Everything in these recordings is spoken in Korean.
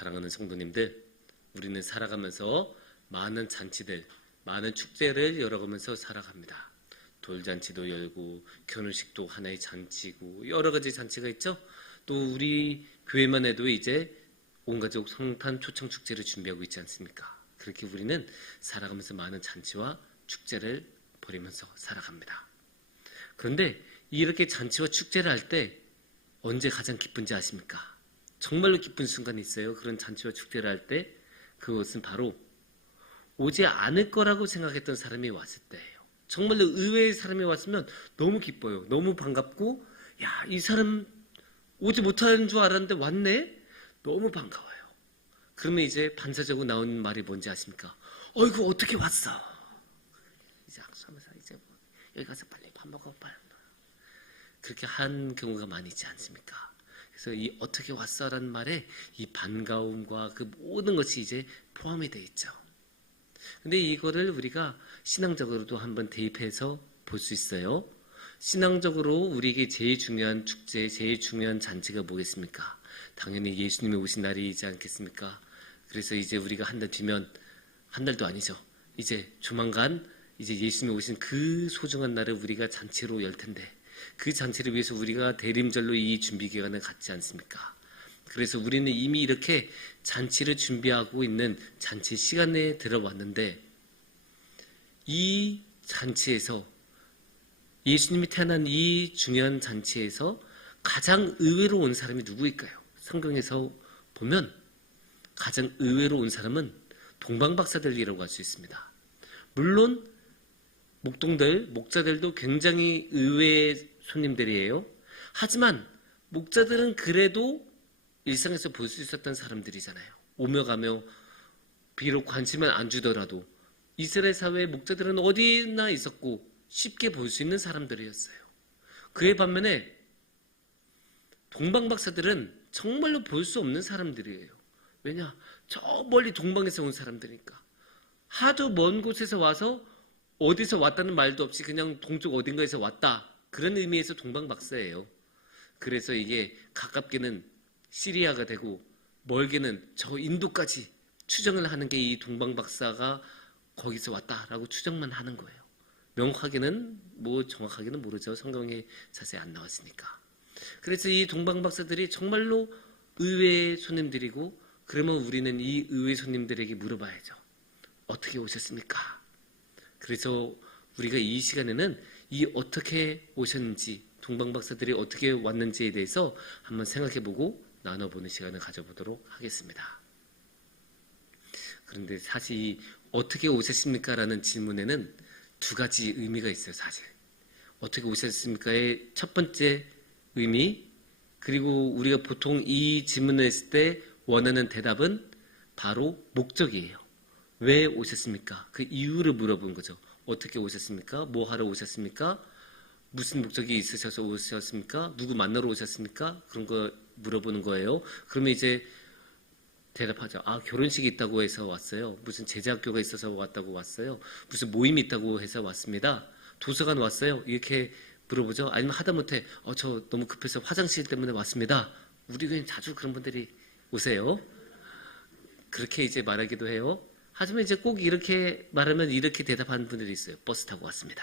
사랑하는 성도님들, 우리는 살아가면서 많은 잔치들, 많은 축제를 열어가면서 살아갑니다. 돌잔치도 열고 결혼식도 하나의 잔치고 여러 가지 잔치가 있죠. 또 우리 교회만 해도 이제 온가족 성탄 초청 축제를 준비하고 있지 않습니까? 그렇게 우리는 살아가면서 많은 잔치와 축제를 벌이면서 살아갑니다. 그런데 이렇게 잔치와 축제를 할 때 언제 가장 기쁜지 아십니까? 정말로 기쁜 순간이 있어요. 그런 잔치와 축제를 할 때 그것은 바로 오지 않을 거라고 생각했던 사람이 왔을 때예요. 정말로 의외의 사람이 왔으면 너무 기뻐요. 너무 반갑고, 야, 이 사람 오지 못하는 줄 알았는데 왔네? 너무 반가워요. 그러면 이제 반사적으로 나오는 말이 뭔지 아십니까? 어이구, 어떻게 왔어? 이제 악수하면서 이제 뭐 여기 가서 빨리 밥 먹어, 빨리. 그렇게 한 경우가 많이 있지 않습니까? 그래서 이 어떻게 왔어라는 말에 이 반가움과 그 모든 것이 이제 포함이 되어 있죠. 근데 이거를 우리가 신앙적으로도 한번 대입해서 볼 수 있어요. 신앙적으로 우리에게 제일 중요한 축제, 제일 중요한 잔치가 뭐겠습니까? 당연히 예수님이 오신 날이지 않겠습니까? 그래서 이제 우리가 한 달 뒤면, 한 달도 아니죠. 이제 조만간 이제 예수님이 오신 그 소중한 날을 우리가 잔치로 열 텐데, 그 잔치를 위해서 우리가 대림절로 이 준비 기간을 갖지 않습니까? 그래서 우리는 이미 이렇게 잔치를 준비하고 있는 잔치 시간에 들어왔는데, 이 잔치에서 예수님이 태어난 이 중요한 잔치에서 가장 의외로 온 사람이 누구일까요? 성경에서 보면 가장 의외로 온 사람은 동방박사들이라고 할 수 있습니다. 물론 목동들, 목자들도 굉장히 의외의 손님들이에요. 하지만 목자들은 그래도 일상에서 볼 수 있었던 사람들이잖아요. 오며 가며 비록 관심을 안 주더라도 이스라엘 사회의 목자들은 어디나 있었고 쉽게 볼 수 있는 사람들이었어요. 그에 반면에 동방박사들은 정말로 볼 수 없는 사람들이에요. 왜냐? 저 멀리 동방에서 온 사람들이니까. 하도 먼 곳에서 와서 어디서 왔다는 말도 없이 그냥 동쪽 어딘가에서 왔다. 그런 의미에서 동방박사예요. 그래서 이게 가깝게는 시리아가 되고 멀게는 저 인도까지 추정을 하는 게 이 동방박사가 거기서 왔다라고 추정만 하는 거예요. 명확하게는 뭐 정확하게는 모르죠. 성경에 자세히 안 나왔으니까. 그래서 이 동방박사들이 정말로 의외의 손님들이고, 그러면 우리는 이 의외의 손님들에게 물어봐야죠. 어떻게 오셨습니까? 그래서 우리가 이 시간에는 이 어떻게 오셨는지, 동방박사들이 어떻게 왔는지에 대해서 한번 생각해보고 나눠보는 시간을 가져보도록 하겠습니다. 그런데 사실 이 어떻게 오셨습니까? 라는 질문에는 두 가지 의미가 있어요, 사실. 어떻게 오셨습니까의 첫 번째 의미, 그리고 우리가 보통 이 질문을 했을 때 원하는 대답은 바로 목적이에요. 왜 오셨습니까? 그 이유를 물어본 거죠. 어떻게 오셨습니까? 뭐 하러 오셨습니까? 무슨 목적이 있으셔서 오셨습니까? 누구 만나러 오셨습니까? 그런 거 물어보는 거예요. 그러면 이제 대답하죠. 아, 결혼식이 있다고 해서 왔어요. 무슨 제자학교가 있어서 왔어요. 무슨 모임이 있다고 해서 왔습니다. 도서관 왔어요. 이렇게 물어보죠. 아니면 하다못해 저 너무 급해서 화장실 때문에 왔습니다. 우리 교회는 자주 그런 분들이 오세요. 그렇게 이제 말하기도 해요. 하지만 이제 꼭 이렇게 말하면 이렇게 대답하는 분들이 있어요. 버스 타고 왔습니다.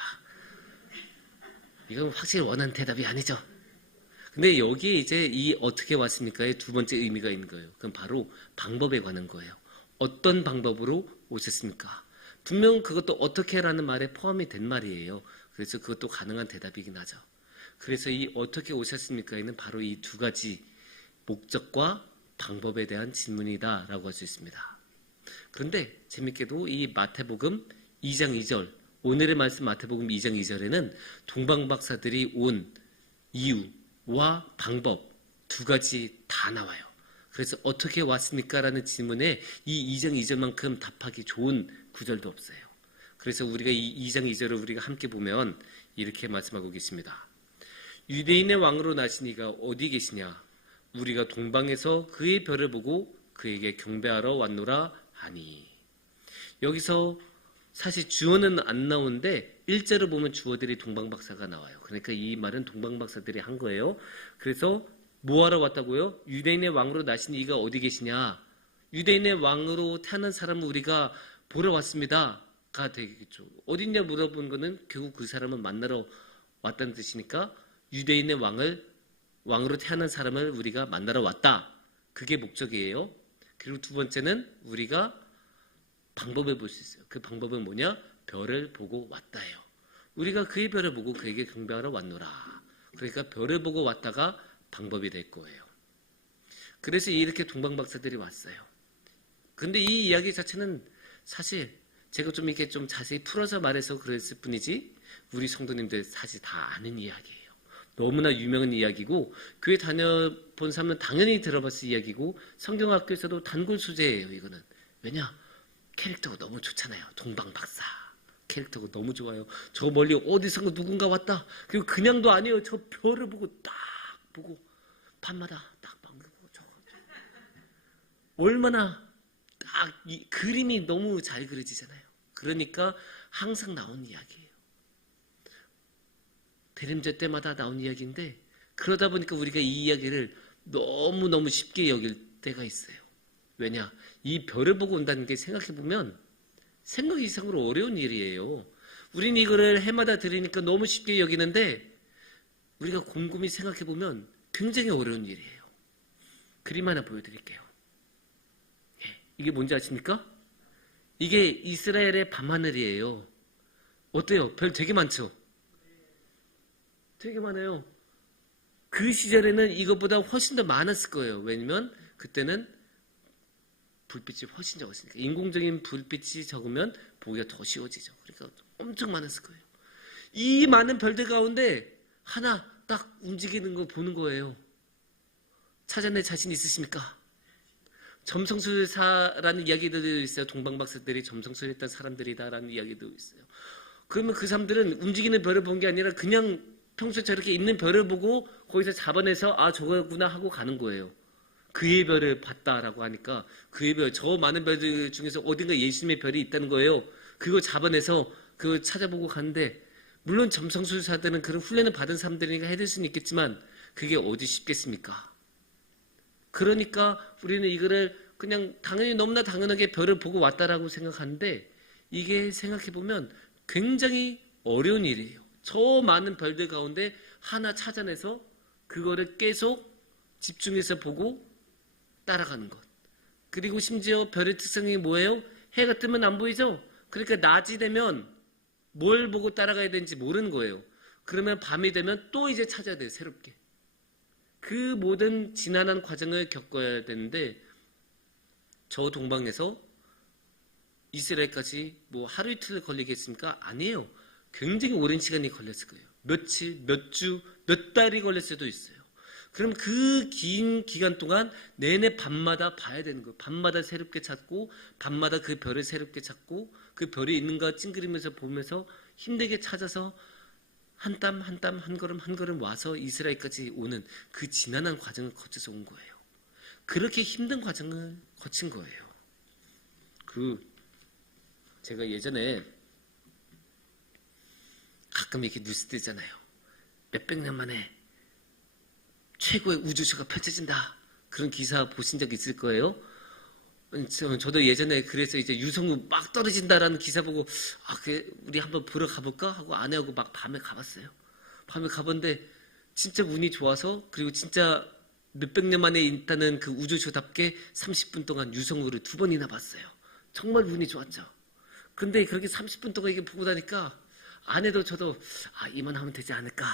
이건 확실히 원하는 대답이 아니죠. 근데 여기에 이제 이 어떻게 왔습니까의 두 번째 의미가 있는 거예요. 그건 바로 방법에 관한 거예요. 어떤 방법으로 오셨습니까? 분명 그것도 어떻게라는 말에 포함이 된 말이에요. 그래서 그것도 가능한 대답이긴 하죠. 그래서 이 어떻게 오셨습니까에는 바로 이 두 가지 목적과 방법에 대한 질문이다라고 할 수 있습니다. 그런데 재밌게도 이 마태복음 2장 2절, 오늘의 말씀 마태복음 2장 2절에는 동방박사들이 온 이유와 방법 두 가지 다 나와요. 그래서 어떻게 왔습니까? 라는 질문에 이 2장 2절만큼 답하기 좋은 구절도 없어요. 그래서 우리가 이 2장 2절을 우리가 함께 보면 이렇게 말씀하고 계십니다. 유대인의 왕으로 나신 이가 어디 계시냐? 우리가 동방에서 그의 별을 보고 그에게 경배하러 왔노라 하니. 여기서 사실 주어는 안 나오는데 일자로 보면 주어들이 동방박사가 나와요. 그러니까 이 말은 동방박사들이 한 거예요. 그래서 뭐하러 왔다고요? 유대인의 왕으로 나신 이가 어디 계시냐? 유대인의 왕으로 태어난 사람을 우리가 보러 왔습니다가 되겠죠. 어딨냐 물어본 거는 결국 그 사람을 만나러 왔다는 뜻이니까 유대인의 왕으로 태어난 사람을 우리가 만나러 왔다. 그게 목적이에요. 그리고 두 번째는 우리가 방법을 볼 수 있어요. 그 방법은 뭐냐? 별을 보고 왔다예요. 우리가 그의 별을 보고 그에게 경배하러 왔노라. 그러니까 별을 보고 왔다가 방법이 될 거예요. 그래서 이렇게 동방박사들이 왔어요. 근데 이 이야기 자체는 사실 제가 좀 이렇게 좀 자세히 풀어서 말해서 그랬을 뿐이지 우리 성도님들 사실 다 아는 이야기예요. 너무나 유명한 이야기고 교회 다녀본 사람은 당연히 들어봤을 이야기고 성경학교에서도 단골 소재예요. 이거는. 왜냐? 캐릭터가 너무 좋잖아요. 동방박사. 캐릭터가 너무 좋아요. 저 멀리 어디선가 누군가 왔다. 그리고 그냥도 아니에요. 저 별을 보고 딱 보고 밤마다 딱 방귀고 얼마나 딱 이 그림이 너무 잘 그려지잖아요. 그러니까 항상 나온 이야기예요. 대림절 때마다 나온 이야기인데 그러다 보니까 우리가 이 이야기를 너무너무 쉽게 여길 때가 있어요. 왜냐? 이 별을 보고 온다는 게 생각해보면 생각 이상으로 어려운 일이에요. 우리는 이거를 해마다 들으니까 너무 쉽게 여기는데 우리가 곰곰이 생각해보면 굉장히 어려운 일이에요. 그림 하나 보여드릴게요. 이게 뭔지 아십니까? 이게 이스라엘의 밤하늘이에요. 어때요? 별 되게 많죠? 되게 많아요. 그 시절에는 이것보다 훨씬 더 많았을 거예요. 왜냐면 그때는 불빛이 훨씬 적었으니까. 인공적인 불빛이 적으면 보기가 더 쉬워지죠. 그러니까 엄청 많았을 거예요. 이 많은 별들 가운데 하나 딱 움직이는 걸 보는 거예요. 찾아낼 자신 있으십니까? 점성술사라는 이야기도 있어요. 동방박사들이 점성술했던 사람들이다라는 이야기도 있어요. 그러면 그 사람들은 움직이는 별을 본 게 아니라 그냥 평소에 저렇게 있는 별을 보고 거기서 잡아내서 아 저거구나 하고 가는 거예요. 그의 별을 봤다라고 하니까 그의 별, 저 많은 별들 중에서 어딘가 예수님의 별이 있다는 거예요. 그거 잡아내서 그거 찾아보고 가는데 물론 점성술사들은 그런 훈련을 받은 사람들이니까 해줄 수는 있겠지만 그게 어디 쉽겠습니까? 그러니까 우리는 이거를 그냥 당연히 너무나 당연하게 별을 보고 왔다라고 생각하는데 이게 생각해보면 굉장히 어려운 일이에요. 저 많은 별들 가운데 하나 찾아내서 그거를 계속 집중해서 보고 따라가는 것. 그리고 심지어 별의 특성이 뭐예요? 해가 뜨면 안 보이죠? 그러니까 낮이 되면 뭘 보고 따라가야 되는지 모르는 거예요. 그러면 밤이 되면 또 이제 찾아야 돼요. 새롭게. 그 모든 지난한 과정을 겪어야 되는데 저 동방에서 이스라엘까지 뭐 하루 이틀 걸리겠습니까? 아니에요. 굉장히 오랜 시간이 걸렸을 거예요. 며칠, 몇 주, 몇 달이 걸릴 수도 있어요. 그럼 그 긴 기간 동안 내내 밤마다 봐야 되는 거예요. 밤마다 새롭게 찾고 밤마다 그 별을 새롭게 찾고 그 별이 있는가 찡그리면서 보면서 힘들게 찾아서 한 땀 한 땀 한 걸음 한 걸음 와서 이스라엘까지 오는 그 지난한 과정을 거쳐서 온 거예요. 그렇게 힘든 과정을 거친 거예요. 제가 예전에 가끔 이렇게 뉴스 뜨잖아요. 몇백 년 만에 최고의 우주쇼가 펼쳐진다. 그런 기사 보신 적 있을 거예요. 저도 예전에 그래서 이제 유성우 막 떨어진다라는 기사 보고 우리 한번 보러 가볼까 하고 아내하고 막 밤에 가봤어요. 밤에 가봤는데 진짜 운이 좋아서 그리고 진짜 몇백 년 만에 있다는 그 우주쇼답게 30분 동안 유성우를 2번이나 봤어요. 정말 운이 좋았죠. 근데 그렇게 30분 동안 이게 보고 나니까 아내도 저도 이만하면 되지 않을까.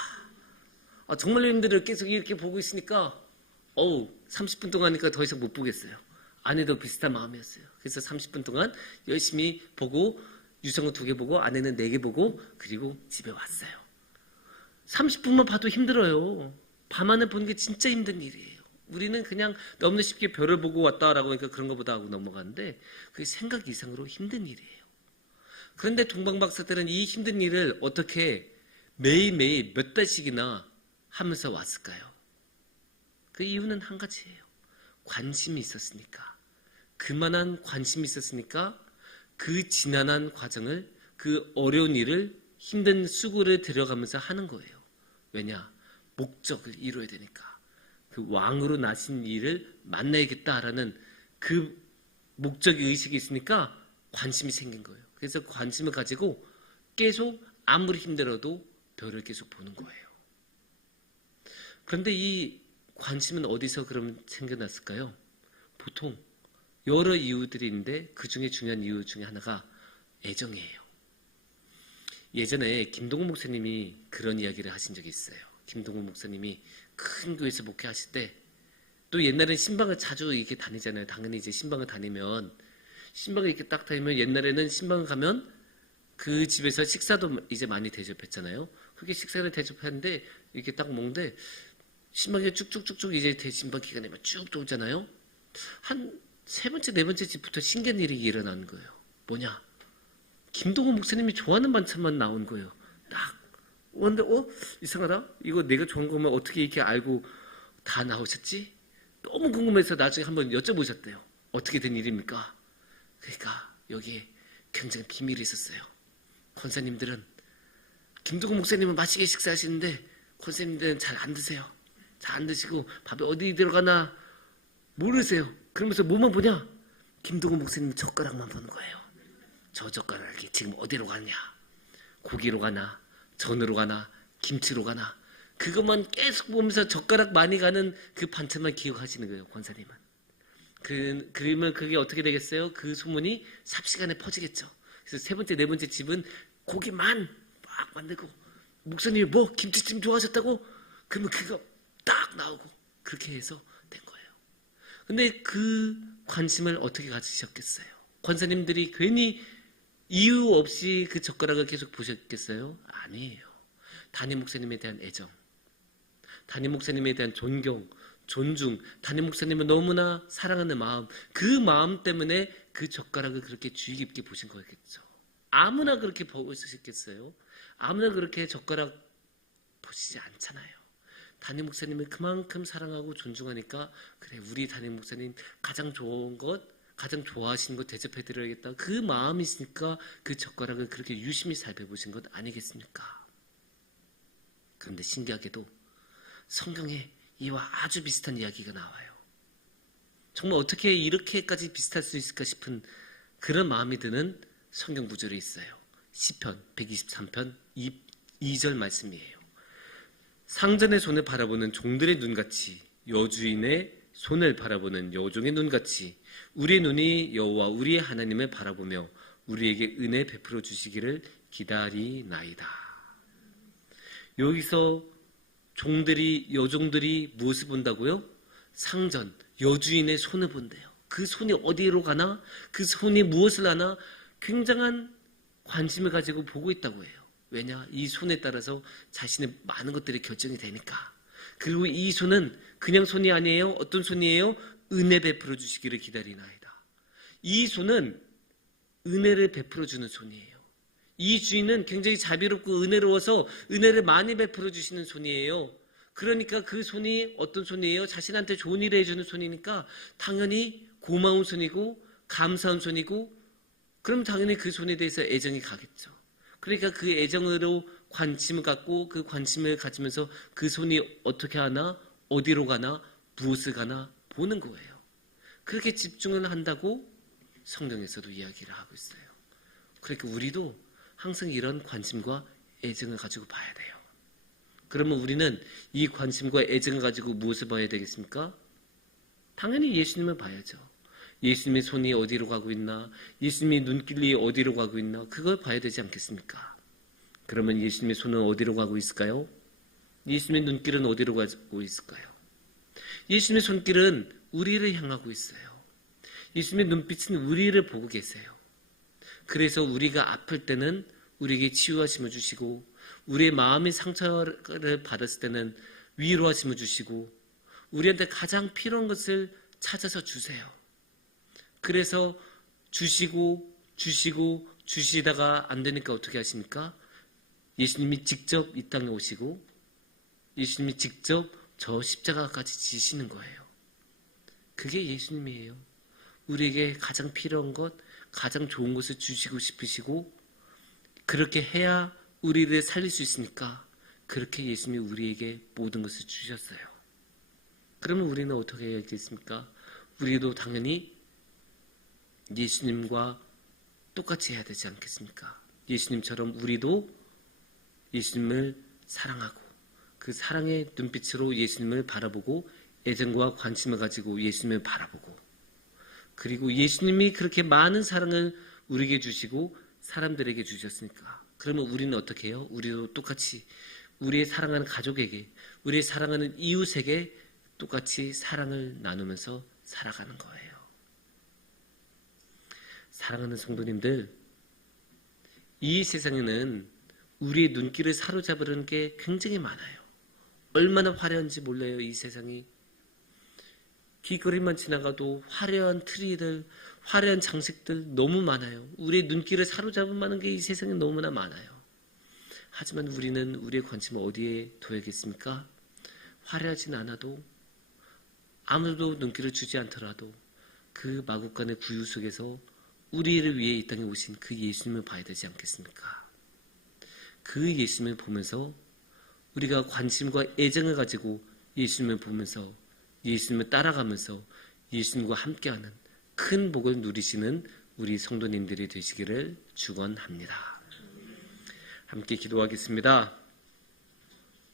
정말 님들을 계속 이렇게 보고 있으니까 30분 동안 하니까 더 이상 못 보겠어요. 아내도 비슷한 마음이었어요. 그래서 30분 동안 열심히 보고 유성우 2개 보고 아내는 4개 보고 그리고 집에 왔어요. 30분만 봐도 힘들어요. 밤하늘 보는 게 진짜 힘든 일이에요. 우리는 그냥 너무나 쉽게 별을 보고 왔다라고 하니까 그런 것보다 하고 넘어가는데 그게 생각 이상으로 힘든 일이에요. 그런데 동방박사들은 이 힘든 일을 어떻게 매일매일 몇 달씩이나 하면서 왔을까요? 그 이유는 한 가지예요. 관심이 있었으니까. 그만한 관심이 있었으니까 그 지난한 과정을 그 어려운 일을 힘든 수고를 들여가면서 하는 거예요. 왜냐? 목적을 이루어야 되니까. 그 왕으로 나신 이를 만나야겠다라는 그 목적 의식이 있으니까 관심이 생긴 거예요. 그래서 관심을 가지고 계속 아무리 힘들어도 별을 계속 보는 거예요. 그런데 이 관심은 어디서 그럼 생겨났을까요? 보통 여러 이유들이 있는데 그 중에 중요한 이유 중에 하나가 애정이에요. 예전에 김동훈 목사님이 그런 이야기를 하신 적이 있어요. 김동훈 목사님이 큰 교회에서 목회하실 때, 또 옛날엔 신방을 자주 이렇게 다니잖아요. 당연히 이제 신방을 다니면, 신방을 이렇게 딱 다니면 옛날에는 신방을 가면 그 집에서 식사도 이제 많이 대접했잖아요. 그렇게 식사를 대접하는데 이렇게 딱 먹는데 신방이 쭉쭉쭉쭉 이제 신방 기간에만 쭉 돌잖아요. 한 세 번째, 네 번째 집부터 신기한 일이 일어나는 거예요. 뭐냐? 김동훈 목사님이 좋아하는 반찬만 나온 거예요. 딱. 근데 이상하다. 이거 내가 좋아하는 거면 어떻게 이렇게 알고 다 나오셨지? 너무 궁금해서 나중에 한번 여쭤보셨대요. 어떻게 된 일입니까? 그러니까 여기에 굉장히 비밀이 있었어요. 권사님들은, 김동훈 목사님은 맛있게 식사하시는데 권사님들은 잘 안 드세요. 잘 안 드시고 밥에 어디 들어가나 모르세요. 그러면서 뭐만 보냐? 김동훈 목사님 젓가락만 보는 거예요. 저 젓가락이 지금 어디로 가냐? 고기로 가나? 전으로 가나? 김치로 가나? 그것만 계속 보면서 젓가락 많이 가는 그 반찬만 기억하시는 거예요, 권사님은. 그러면 그게 어떻게 되겠어요? 그 소문이 삽시간에 퍼지겠죠. 그래서 세 번째, 네 번째 집은 고기만 막 만들고, 목사님이 뭐 김치찜 좋아하셨다고? 그러면 그거 딱 나오고, 그렇게 해서 된 거예요. 근데 그 관심을 어떻게 가지셨겠어요? 권사님들이 괜히 이유 없이 그 젓가락을 계속 보셨겠어요? 아니에요. 담임 목사님에 대한 애정, 담임 목사님에 대한 존경, 존중, 담임 목사님을 너무나 사랑하는 마음, 그 마음 때문에 그 젓가락을 그렇게 주의 깊게 보신 거겠죠. 아무나 그렇게 보고 있으셨겠어요? 아무나 그렇게 젓가락 보시지 않잖아요. 담임 목사님을 그만큼 사랑하고 존중하니까, 그래, 우리 담임 목사님 가장 좋은 것, 가장 좋아하시는 것 대접해드려야겠다. 그 마음이 있으니까 그 젓가락을 그렇게 유심히 살펴보신 것 아니겠습니까? 그런데 신기하게도 성경에 이와 아주 비슷한 이야기가 나와요. 정말 어떻게 이렇게까지 비슷할 수 있을까 싶은 그런 마음이 드는 성경 구절이 있어요. 시편 123편 2절 말씀이에요. 상전의 손을 바라보는 종들의 눈같이, 여주인의 손을 바라보는 여종의 눈같이 우리의 눈이 여호와 우리의 하나님을 바라보며 우리에게 은혜 베풀어 주시기를 기다리나이다. 여기서 여종들이 무엇을 본다고요? 상전, 여주인의 손을 본대요. 그 손이 어디로 가나? 그 손이 무엇을 하나? 굉장한 관심을 가지고 보고 있다고 해요. 왜냐? 이 손에 따라서 자신의 많은 것들이 결정이 되니까. 그리고 이 손은 그냥 손이 아니에요. 어떤 손이에요? 은혜 베풀어 주시기를 기다리나이다. 이 손은 은혜를 베풀어 주는 손이에요. 이 주인은 굉장히 자비롭고 은혜로워서 은혜를 많이 베풀어 주시는 손이에요. 그러니까 그 손이 어떤 손이에요? 자신한테 좋은 일을 해주는 손이니까 당연히 고마운 손이고 감사한 손이고, 그럼 당연히 그 손에 대해서 애정이 가겠죠. 그러니까 그 애정으로 관심을 갖고 그 관심을 가지면서 그 손이 어떻게 하나, 어디로 가나, 무엇을 가나 보는 거예요. 그렇게 집중을 한다고 성경에서도 이야기를 하고 있어요. 그러니까 우리도 항상 이런 관심과 애정을 가지고 봐야 돼요. 그러면 우리는 이 관심과 애정을 가지고 무엇을 봐야 되겠습니까? 당연히 예수님을 봐야죠. 예수님의 손이 어디로 가고 있나, 예수님의 눈길이 어디로 가고 있나, 그걸 봐야 되지 않겠습니까? 그러면 예수님의 손은 어디로 가고 있을까요? 예수님의 눈길은 어디로 가고 있을까요? 예수님의 손길은 우리를 향하고 있어요. 예수님의 눈빛은 우리를 보고 계세요. 그래서 우리가 아플 때는 우리에게 치유하심을 주시고, 우리의 마음의 상처를 받았을 때는 위로하심을 주시고, 우리한테 가장 필요한 것을 찾아서 주세요. 그래서 주시다가 안 되니까 어떻게 하십니까? 예수님이 직접 이 땅에 오시고 예수님이 직접 저 십자가까지 지시는 거예요. 그게 예수님이에요. 우리에게 가장 필요한 것, 가장 좋은 것을 주시고 싶으시고, 그렇게 해야 우리를 살릴 수 있으니까 그렇게 예수님이 우리에게 모든 것을 주셨어요. 그러면 우리는 어떻게 해야겠습니까? 우리도 당연히 예수님과 똑같이 해야 되지 않겠습니까? 예수님처럼 우리도 예수님을 사랑하고 그 사랑의 눈빛으로 예수님을 바라보고 애정과 관심을 가지고 예수님을 바라보고, 그리고 예수님이 그렇게 많은 사랑을 우리에게 주시고 사람들에게 주셨으니까 그러면 우리는 어떻게 해요? 우리도 똑같이 우리의 사랑하는 가족에게, 우리의 사랑하는 이웃에게 똑같이 사랑을 나누면서 살아가는 거예요. 사랑하는 성도님들, 이 세상에는 우리의 눈길을 사로잡으려는 게 굉장히 많아요. 얼마나 화려한지 몰라요. 이 세상이 길거리만 지나가도 화려한 트리들, 화려한 장식들 너무 많아요. 우리의 눈길을 사로잡을 만한 게 이 세상에 너무나 많아요. 하지만 우리는 우리의 관심을 어디에 둬야겠습니까? 화려하진 않아도, 아무도 눈길을 주지 않더라도 그 마국간의 구유 속에서 우리를 위해 이 땅에 오신 그 예수님을 봐야 되지 않겠습니까? 그 예수님을 보면서 우리가 관심과 애정을 가지고 예수님을 보면서 예수님을 따라가면서 예수님과 함께하는 큰 복을 누리시는 우리 성도님들이 되시기를 축원합니다. 함께 기도하겠습니다.